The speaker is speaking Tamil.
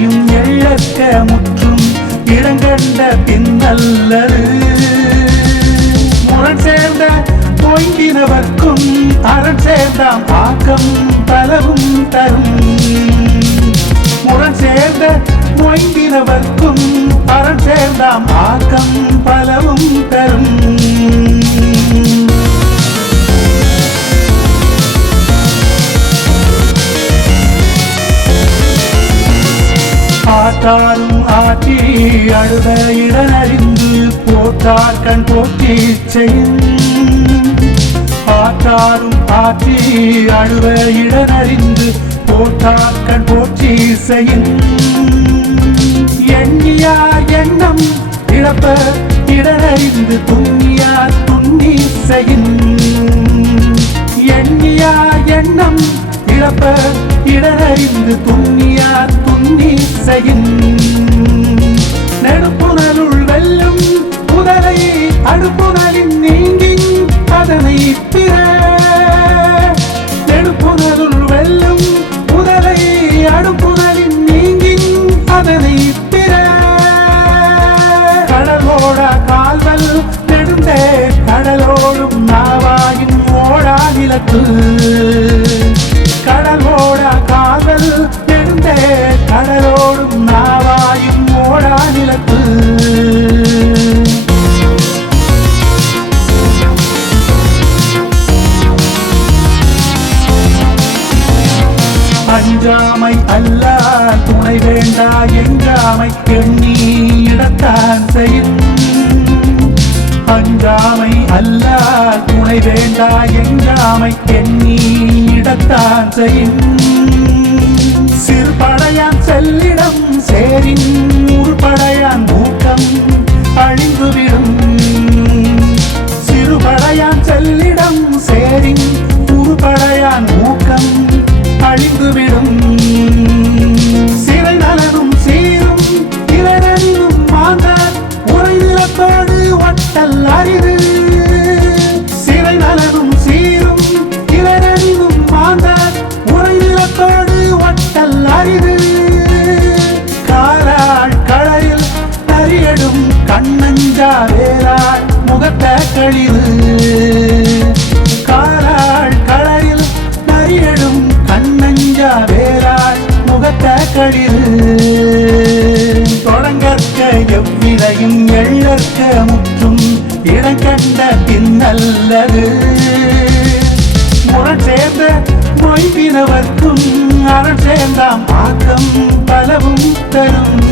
எவ்வினையும் எழக்க முற்றும் இடங்கண்ட பின்னல்லது முரண் சேர்ந்த பொய்கினவர்க்கும் அரண் சேர்ந்தாம் ஆக்கம் பலவும் தரும் முரண் சேர்ந்த பொய்கினவர்க்கும் அரண் சேர்ந்தாம் ஆக்கம் பலவும் தரும் ஆத்தாரும் ஆற்றி அழுத இடனறிந்து போட்டார் கண் போற்றி செய்யும் ஆத்தாரும் ஆற்றி அழுத இடனறிந்து போட்டார் கண் போற்றி செய்யும் எண்ணியார் எண்ணம் இழப்ப இடனறிந்து துண்ணியார் துண்ணி செய்யும் எண்ணியார் எண்ணம் இழப்ப இடனறிந்து துண்ணியார் துண்ணி செய்யும் நெடுப்புணலுள் வெல்லும் புதலை அடுப்புணலின் நீங்கி அதனை பிற நெடுப்புணலுள் வெல்லும் புதலை அடுப்புணலின் நீங்கி அதனை பிற கடலோட கால்வல் நெடுந்தே கடலோடும் நாவாயின் ஓடா நிலத்து கடலோட காதல் எழுந்தே கடலோடும் நாவாயும் ஓடா நிலத்து அஞ்சாமை அல்ல துணை வேண்டா எஞ்சாமை எண்ணி இடத்தான் செய்யும் அஞ்சாமை அல்ல துணை வேண்டா எஞ்சாமை எண்ணி இடத்தான் செய்யும் சிறுபடையான் செல்லிடம் சேரின் உருப்படையான் ஊக்கம் அழிந்துவிடும் சிறுபடையான் செல்லிடம் சேரின் உருப்படையான் ஊக்கம் அழிந்துவிடும் சிறை நலனும் சீரும் இறைவனும் மாந்தார் உரைநிலத்தோடு ஒட்டல் அரிது சிறை நலனும் சீரும் இறைவனும் மாந்தார் உரைநிலத்தோடு ஒட்டல் அரிது காலாள் களரில் தரியடும் கண்ணஞ்சா வேளாள் முகத்த கழிவு காலாள் களரில் தரியடும் கண்ணஞ்சா வேளாள் முகத்த கழிவு தொடங்கற்க எவ்வினையும் எழற்க முற்றும் இடங்கண்ட பின்னல்லது முரண் சேர்ந்த மொய்பினவர்க்கும் அரண் சேர்ந்தாம் ஆக்கம் பலவும் தரும்